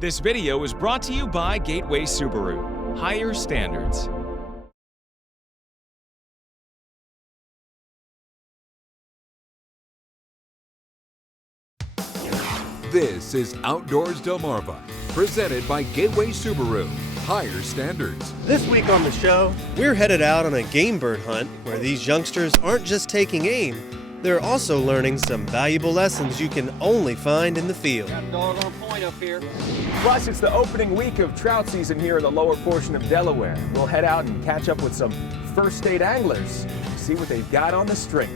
This video is brought to you by Gateway Subaru. Higher standards. This is Outdoors Delmarva, presented by Gateway Subaru. Higher standards. This week on the show, we're headed out on a game bird hunt where these youngsters aren't just taking aim, they're also learning some valuable lessons you can only find in the field. Got a dog on point up here. Plus, it's the opening week of trout season here in the lower portion of Delaware. We'll head out and catch up with some first state anglers, see what they've got on the string.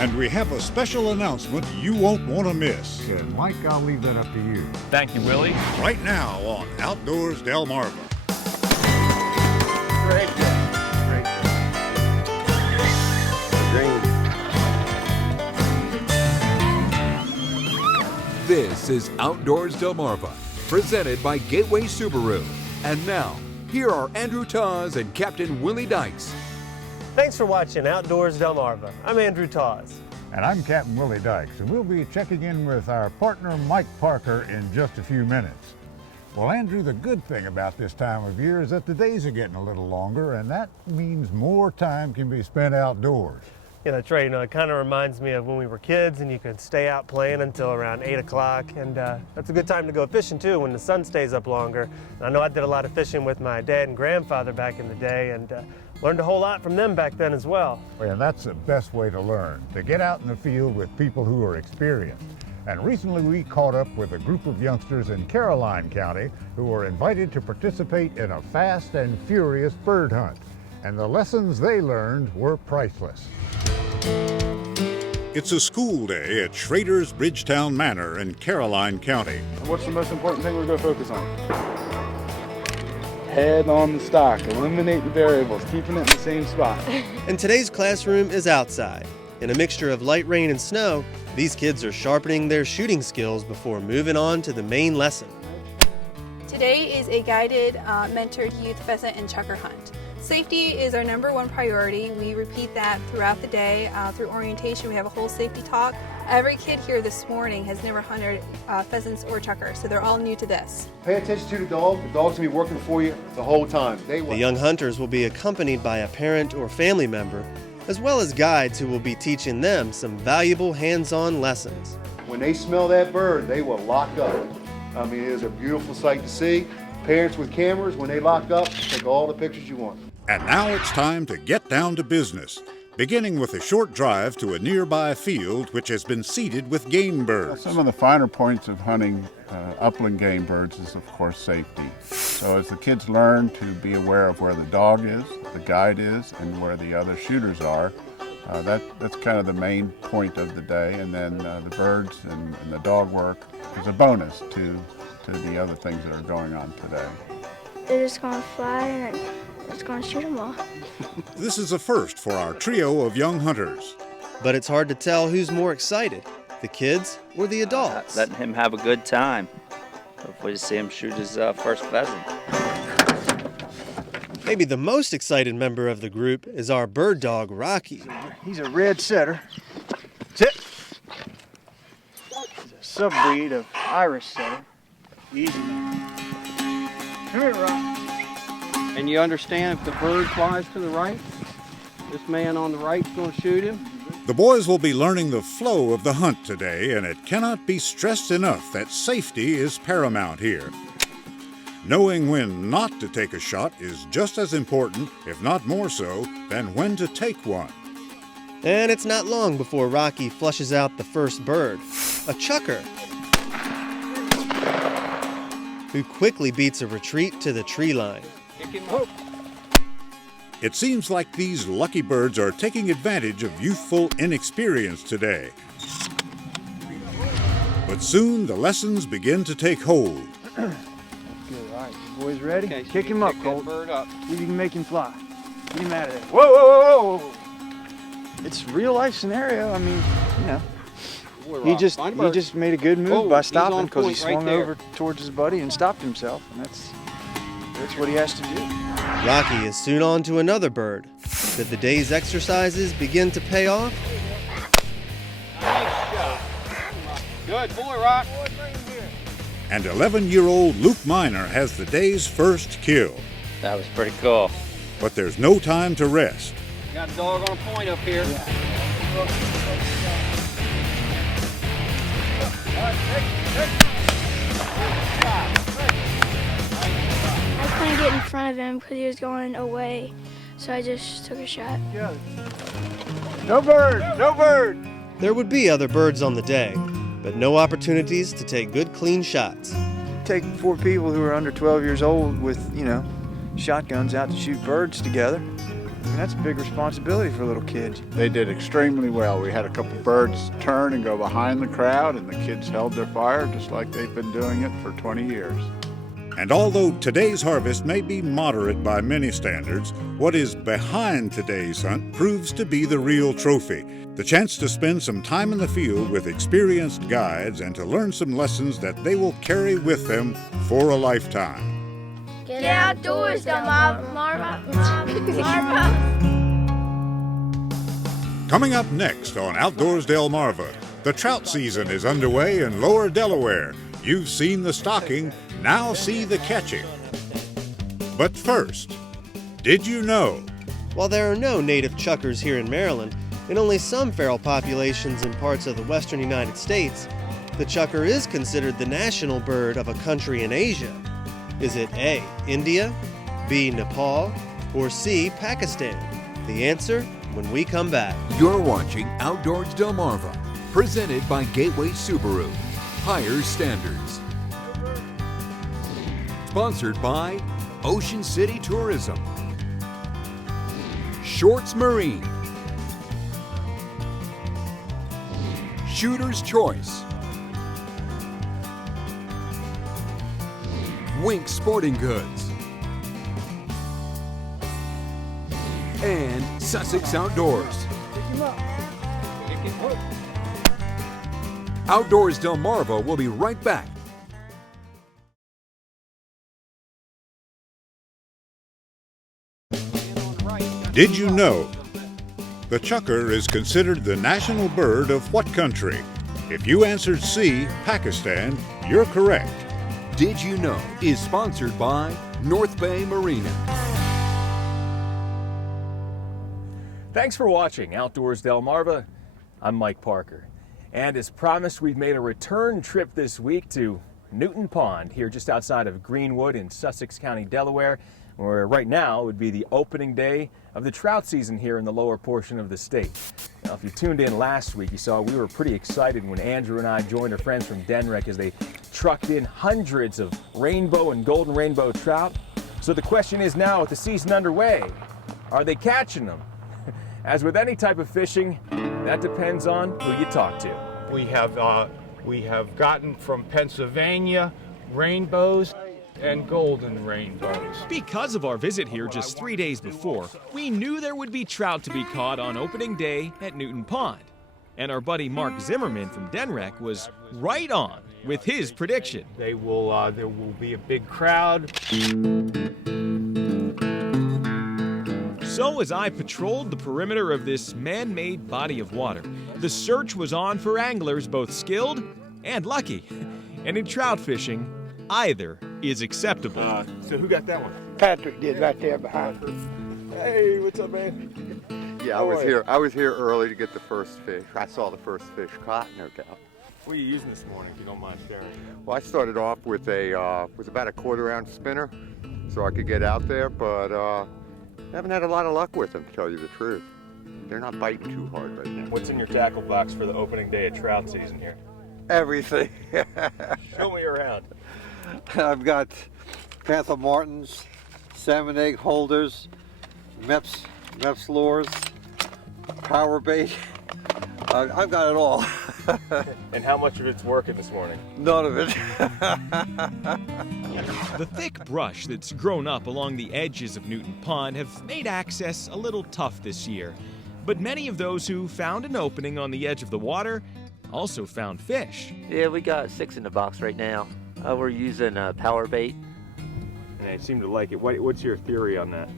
And we have a special announcement you won't want to miss. And Mike, I'll leave that up to you. Thank you, Willie. Right now on Outdoors Delmarva. Great job. Great. This is Outdoors Delmarva, presented by Gateway Subaru. And now, here are Andrew Taz and Captain Willie Dykes. Thanks for watching Outdoors Delmarva. I'm Andrew Taz. And I'm Captain Willie Dykes, and we'll be checking in with our partner Mike Parker in just a few minutes. Well, Andrew, the good thing about this time of year is that the days are getting a little longer, and that means more time can be spent outdoors. Yeah, that's right. It kind of reminds me of when we were kids and you could stay out playing until around 8 o'clock. And that's a good time to go fishing, too, when the sun stays up longer. And I know I did a lot of fishing with my dad and grandfather back in the day, and learned a whole lot from them back then as well. And that's the best way to learn, to get out in the field with people who are experienced. And recently we caught up with a group of youngsters in Caroline County who were invited to participate in a fast and furious bird hunt. And the lessons they learned were priceless. It's a school day at Schrader's Bridgetown Manor in Caroline County. What's the most important thing we're going to focus on? Head on the stock, eliminate the variables, keeping it in the same spot. And today's classroom is outside. In a mixture of light rain and snow, these kids are sharpening their shooting skills before moving on to the main lesson. Today is a guided, mentored youth pheasant and chukar hunt. Safety is our #1 priority. We repeat that throughout the day. Through orientation, we have a whole safety talk. Every kid here this morning has never hunted pheasants or chukars, so they're all new to this. Pay attention to the dog. The dog's gonna be working for you the whole time. The young hunters will be accompanied by a parent or family member, as well as guides who will be teaching them some valuable hands-on lessons. When they smell that bird, they will lock up. I mean, it is a beautiful sight to see. Parents with cameras, when they lock up, take all the pictures you want. And now it's time to get down to business, beginning with a short drive to a nearby field which has been seeded with game birds. Some of the finer points of hunting upland game birds is, of course, safety. So as the kids learn to be aware of where the dog is, the guide is, and where the other shooters are, that's kind of the main point of the day. And then the birds and the dog work is a bonus to the other things that are going on today. They're just going to fly and it's going to shoot them all. This is a first for our trio of young hunters. But it's hard to tell who's more excited, the kids or the adults. Letting him have a good time. Hopefully to see him shoot his first pheasant. Maybe the most excited member of the group is our bird dog, Rocky. He's a red setter. Sit. He's a sub-breed of Irish setter. Easy. Come here, Rocky. And you understand if the bird flies to the right, this man on the right is going to shoot him? The boys will be learning the flow of the hunt today, and it cannot be stressed enough that safety is paramount here. Knowing when not to take a shot is just as important, if not more so, than when to take one. And it's not long before Rocky flushes out the first bird, a chukar, who quickly beats a retreat to the tree line. It seems like these lucky birds are taking advantage of youthful inexperience today. But soon the lessons begin to take hold. Good, all right, you boys ready? Okay, so kick him up, Colt. See if you can make him fly. Get him out of there. Whoa, whoa, whoa, whoa! It's a real life scenario. I mean, you know. He just made a good move by stopping because he swung over towards his buddy and stopped himself, and that's what he has to do. Rocky is soon on to another bird. Did the day's exercises begin to pay off? Nice shot. Good boy, Rock. And 11-year-old Luke Miner has the day's first kill. That was pretty cool. But there's no time to rest. Got a dog on a point up here. I couldn't get in front of him because he was going away, so I just took a shot. No bird! No bird! There would be other birds on the day, but no opportunities to take good, clean shots. Take 4 people who are under 12 years old with, shotguns out to shoot birds together. I mean, that's a big responsibility for little kids. They did extremely well. We had a couple birds turn and go behind the crowd, and the kids held their fire just like they've been doing it for 20 years. And although today's harvest may be moderate by many standards, what is behind today's hunt proves to be the real trophy. The chance to spend some time in the field with experienced guides and to learn some lessons that they will carry with them for a lifetime. Get outdoors, Delmarva. Coming up next on Outdoors Delmarva, the trout season is underway in lower Delaware. You've seen the stocking, now see the catching. But first, did you know? While there are no native chukars here in Maryland, and only some feral populations in parts of the western United States, the chukar is considered the national bird of a country in Asia. Is it A, India, B, Nepal, or C, Pakistan? The answer when we come back. You're watching Outdoors Delmarva, presented by Gateway Subaru. Higher standards. Sponsored by Ocean City Tourism, Shorts Marine, Shooter's Choice, Wink Sporting Goods, and Sussex Outdoors. Outdoors Delmarva will be right back. Did you know? The chukar is considered the national bird of what country? If you answered C, Pakistan, you're correct. Did You Know is sponsored by North Bay Marina. Thanks for watching Outdoors Delmarva. I'm Mike Parker. And as promised, we've made a return trip this week to Newton Pond, here just outside of Greenwood in Sussex County, Delaware, where right now would be the opening day of the trout season here in the lower portion of the state. Now, if you tuned in last week, you saw we were pretty excited when Andrew and I joined our friends from Denrec as they trucked in hundreds of rainbow and golden rainbow trout. So the question is now, with the season underway, are they catching them? As with any type of fishing, that depends on who you talk to. We have gotten from Pennsylvania rainbows and golden rainbows. Because of our visit here just 3 days before, we knew there would be trout to be caught on opening day at Newton Pond. And our buddy Mark Zimmerman from Denrec was right on with his prediction. There will be a big crowd. So as I patrolled the perimeter of this man-made body of water, the search was on for anglers both skilled and lucky. And in trout fishing, either is acceptable. So who got that one? Patrick did right there behind us. Hey, what's up, man? Yeah, I was here early to get the first fish. I saw the first fish caught, no doubt. What are you using this morning, if you don't mind sharing? Well, I started off with about a 1/4 ounce spinner, so I could get out there, but I haven't had a lot of luck with them, to tell you the truth. They're not biting too hard right now. What's in your tackle box for the opening day of trout season here? Everything. Show me around. I've got Panther Martins, salmon egg holders, Meps lures, power bait. I've got it all. And how much of it's working this morning? None of it. The thick brush that's grown up along the edges of Newton Pond have made access a little tough this year. But many of those who found an opening on the edge of the water also found fish. Yeah, we got 6 in the box right now. We're using power bait. And I seem to like it. What's your theory on that?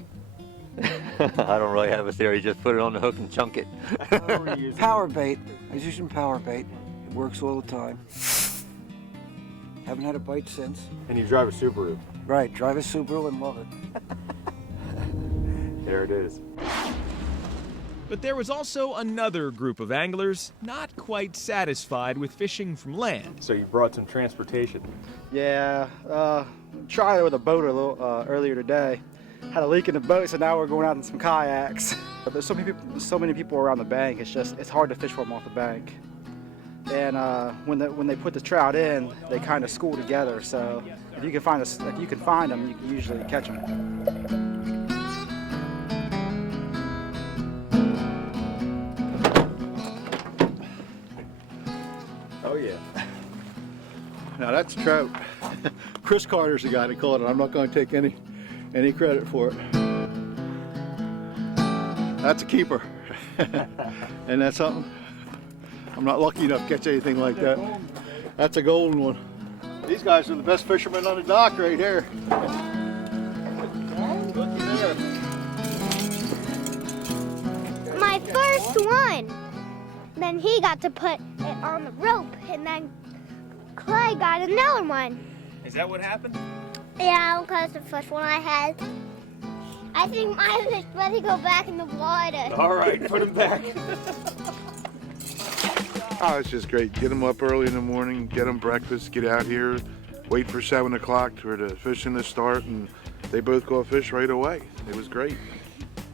I don't really have a theory, just put it on the hook and chunk it. Power bait. I was using power bait. It works all the time. Haven't had a bite since. And you drive a Subaru. Right, drive a Subaru and love it. There it is. But there was also another group of anglers not quite satisfied with fishing from land. So you brought some transportation. Yeah, tried it with a boat a little earlier today. Had a leak in the boat, so now we're going out in some kayaks. But there's so many people around the bank. It's hard to fish for them off the bank. And when they put the trout in, they kind of school together. So if you can find them, you can usually catch them. Oh yeah. Now that's trout. Chris Carter's the guy that caught it. I'm not going to take any credit for it. That's a keeper. And that's something. I'm not lucky enough to catch anything like that. That's a golden one. These guys are the best fishermen on the dock right here. My first one. Then he got to put it on the rope, and then Clay got another one. Is that what happened? Yeah, because the first one I had. I think mine is ready to go back in the water. All right, put him back. Oh, it's just great. Get them up early in the morning, get them breakfast, get out here, wait for 7 o'clock for the fishing to start, and they both go fish right away. It was great.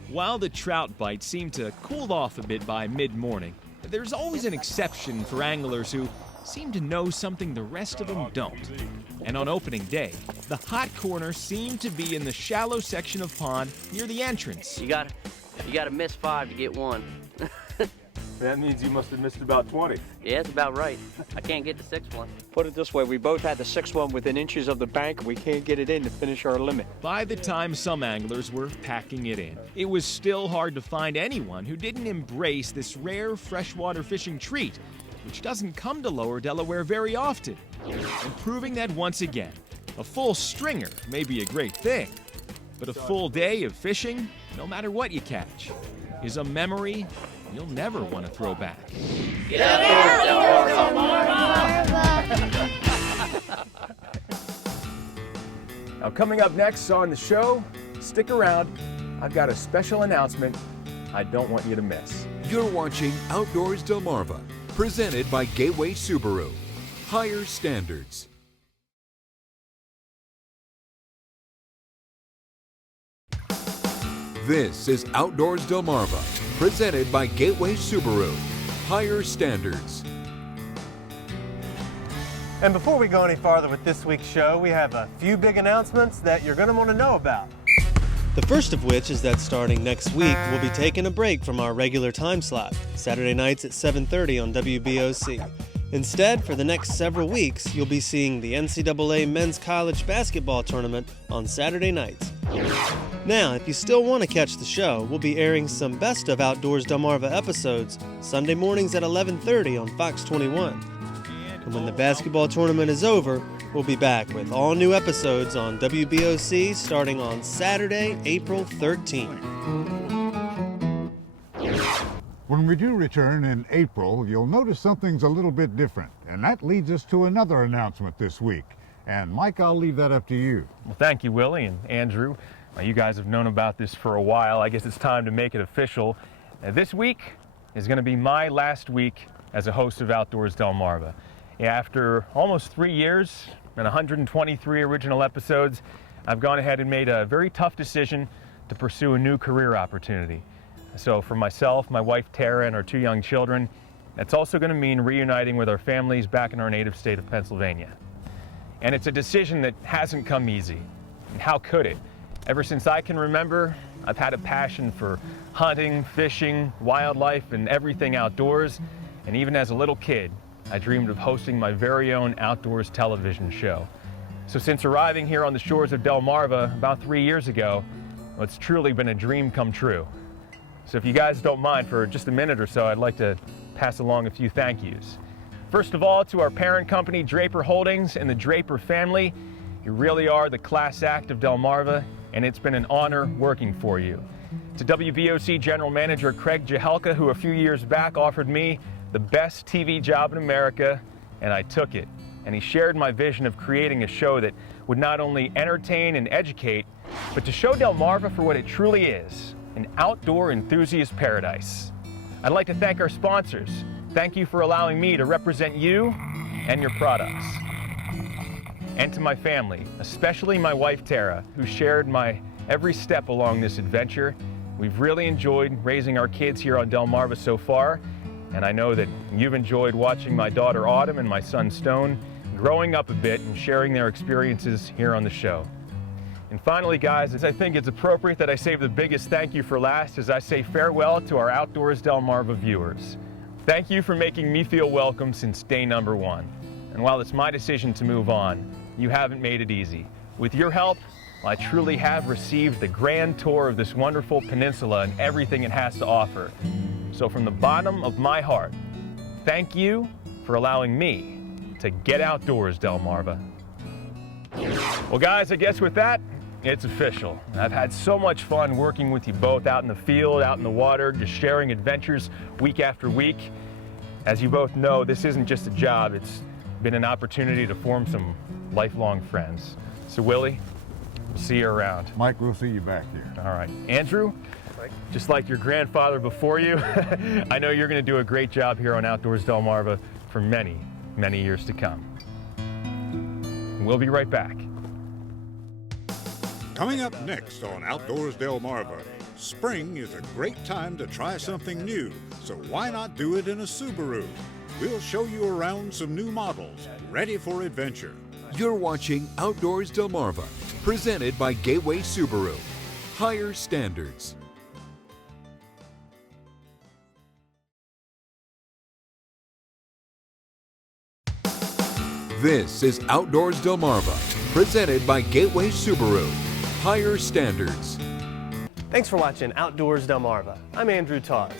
While the trout bite seemed to cool off a bit by mid-morning, there's always an exception for anglers who seem to know something the rest of them don't. And on opening day, the hot corner seemed to be in the shallow section of pond near the entrance. You gotta miss 5 to get 1. That means you must have missed about 20. Yeah, it's about right. I can't get the 6th one. Put it this way, we both had the 6th one within inches of the bank. We can't get it in to finish our limit. By the time some anglers were packing it in, it was still hard to find anyone who didn't embrace this rare freshwater fishing treat, which doesn't come to Lower Delaware very often, and proving that once again, a full stringer may be a great thing, but a full day of fishing, no matter what you catch, is a memory you'll never want to throw back. Now coming up next on the show, stick around. I've got a special announcement I don't want you to miss. You're watching Outdoors Delmarva, presented by Gateway Subaru. Higher standards. This is Outdoors Delmarva, presented by Gateway Subaru. Higher standards. And before we go any farther with this week's show, we have a few big announcements that you're going to want to know about. The first of which is that starting next week, we'll be taking a break from our regular time slot, Saturday nights at 7:30 on WBOC. Instead, for the next several weeks, you'll be seeing the NCAA Men's College Basketball Tournament on Saturday nights. Now, if you still want to catch the show, we'll be airing some Best of Outdoors Delmarva episodes Sunday mornings at 11:30 on Fox 21. And when the basketball tournament is over, we'll be back with all new episodes on WBOC starting on Saturday, April 13th. When we do return in April, you'll notice something's a little bit different, and that leads us to another announcement this week. And Mike, I'll leave that up to you. Well, thank you, Willie and Andrew. You guys have known about this for a while. I guess it's time to make it official. This week is going to be my last week as a host of Outdoors Delmarva. After almost 3 years and 123 original episodes, I've gone ahead and made a very tough decision to pursue a new career opportunity. So for myself, my wife Tara, and our 2 young children, that's also going to mean reuniting with our families back in our native state of Pennsylvania. And it's a decision that hasn't come easy. And how could it? Ever since I can remember, I've had a passion for hunting, fishing, wildlife, and everything outdoors. And even as a little kid, I dreamed of hosting my very own outdoors television show. So since arriving here on the shores of Delmarva about 3 years ago, well, it's truly been a dream come true. So if you guys don't mind, for just a minute or so, I'd like to pass along a few thank yous. First of all, to our parent company, Draper Holdings, and the Draper family. You really are the class act of Delmarva, and it's been an honor working for you. To WBOC General Manager Craig Jahelka, who a few years back offered me the best TV job in America, and I took it. and he shared my vision of creating a show that would not only entertain and educate, but to show Delmarva for what it truly is, an outdoor enthusiast paradise. I'd like to thank our sponsors. Thank you for allowing me to represent you and your products. And to my family, especially my wife Tara, who shared my every step along this adventure. We've really enjoyed raising our kids here on Delmarva so far, and I know that you've enjoyed watching my daughter Autumn and my son Stone growing up a bit and sharing their experiences here on the show. And finally, guys, I think it's appropriate that I save the biggest thank you for last as I say farewell to our Outdoors Delmarva viewers. Thank you for making me feel welcome since day number one. And while it's my decision to move on, you haven't made it easy. With your help, I truly have received the grand tour of this wonderful peninsula and everything it has to offer. So from the bottom of my heart, thank you for allowing me to get outdoors, Delmarva. Well, guys, I guess with that, it's official. I've had so much fun working with you both out in the field, out in the water, just sharing adventures week after week. As you both know, this isn't just a job, it's been an opportunity to form some lifelong friends. So Willie, we'll see you around. Mike, we'll see you back here. All right. Andrew, just like your grandfather before you, I know you're going to do a great job here on Outdoors Delmarva for many, many years to come. We'll be right back. Coming up next on Outdoors Delmarva, spring is a great time to try something new, so why not do it in a Subaru? We'll show you around some new models, ready for adventure. You're watching Outdoors Delmarva, presented by Gateway Subaru. Higher standards. This is Outdoors Delmarva, presented by Gateway Subaru. Higher standards. Thanks for watching Outdoors Delmarva. I'm Andrew Tawes.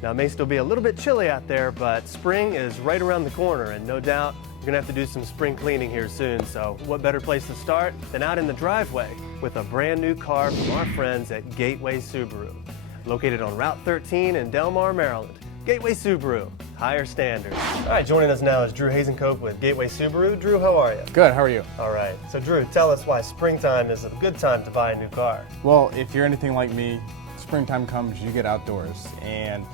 Now, it may still be a little bit chilly out there, but spring is right around the corner, and no doubt you're gonna have to do some spring cleaning here soon. So what better place to start than out in the driveway with a brand new car from our friends at Gateway Subaru. Located on Route 13 in Delmar, Maryland. Gateway Subaru, higher standards. All right, joining us now is Drew Hazencope with Gateway Subaru. Drew, how are you? Good, how are you? All right, so Drew, tell us why springtime is a good time to buy a new car. Well, if you're anything like me, springtime comes, you get outdoors. And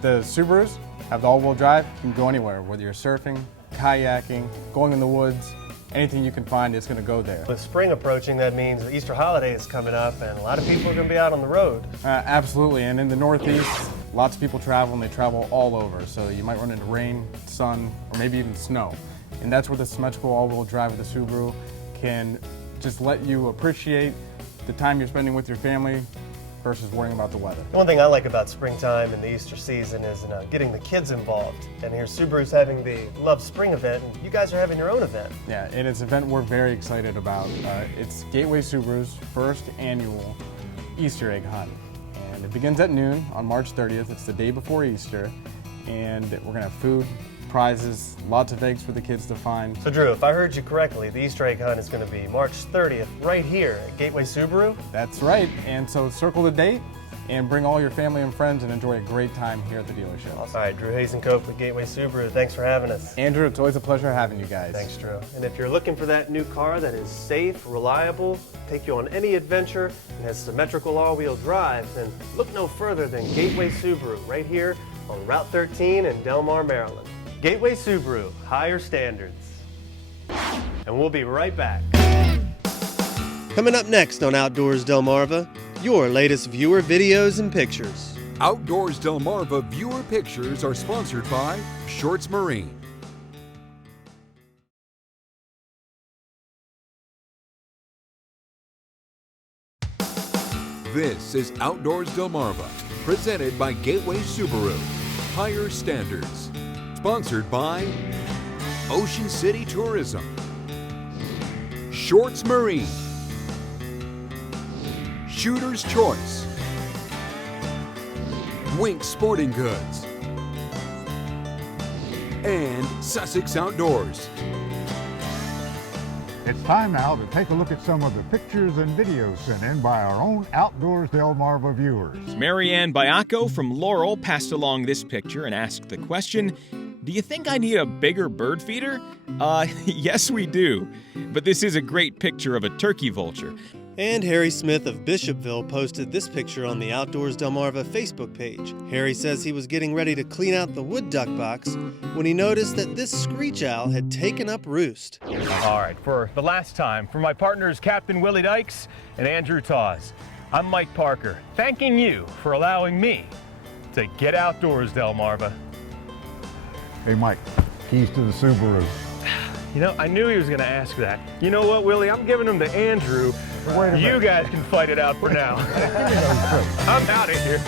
the Subarus have the all-wheel drive, you can go anywhere, whether you're surfing, kayaking, going in the woods, anything you can find is going to go there. With spring approaching, that means the Easter holiday is coming up and a lot of people are going to be out on the road. Absolutely, and in the Northeast, lots of people travel and they travel all over, so you might run into rain, sun, or maybe even snow. And that's where the symmetrical all-wheel drive of the Subaru can just let you appreciate the time you're spending with your family versus worrying about the weather. One thing I like about springtime and the Easter season is getting the kids involved. And here Subaru's having the Love Spring event, and you guys are having your own event. Yeah, it is an event we're very excited about. It's Gateway Subaru's first annual Easter egg hunt. And it begins at noon on March 30th. It's the day before Easter. And we're gonna have food, prizes, lots of eggs for the kids to find. So Drew, if I heard you correctly, the Easter egg hunt is going to be March 30th right here at Gateway Subaru? That's right, and so circle the date and bring all your family and friends and enjoy a great time here at the dealership. All right, Drew Hazencope with Gateway Subaru, thanks for having us. Andrew, it's always a pleasure having you guys. Thanks, Drew. And if you're looking for that new car that is safe, reliable, take you on any adventure, and has symmetrical all-wheel drive, then look no further than Gateway Subaru right here on Route 13 in Delmar, Maryland. Gateway Subaru, higher standards. And we'll be right back. Coming up next on Outdoors Delmarva, your latest viewer videos and pictures. Outdoors Delmarva viewer pictures are sponsored by Shorts Marine. This is Outdoors Delmarva, presented by Gateway Subaru. Higher standards. Sponsored by Ocean City Tourism, Shorts Marine, Shooter's Choice, Wink Sporting Goods, and Sussex Outdoors. It's time now to take a look at some of the pictures and videos sent in by our own Outdoors Delmarva viewers. Marianne Biaco from Laurel passed along this picture and asked the question, Do you think I need a bigger bird feeder? Yes we do. But this is a great picture of a turkey vulture. And Harry Smith of Bishopville posted this picture on the Outdoors Delmarva Facebook page. Harry says he was getting ready to clean out the wood duck box when he noticed that this screech owl had taken up roost. All right, for the last time, for my partners Captain Willie Dykes and Andrew Tawes, I'm Mike Parker, thanking you for allowing me to get outdoors, Delmarva. Hey Mike, keys to the Subaru. You know, I knew he was going to ask that. You know what, Willie? I'm giving them to Andrew. You guys can fight it out for now. I'm out of here.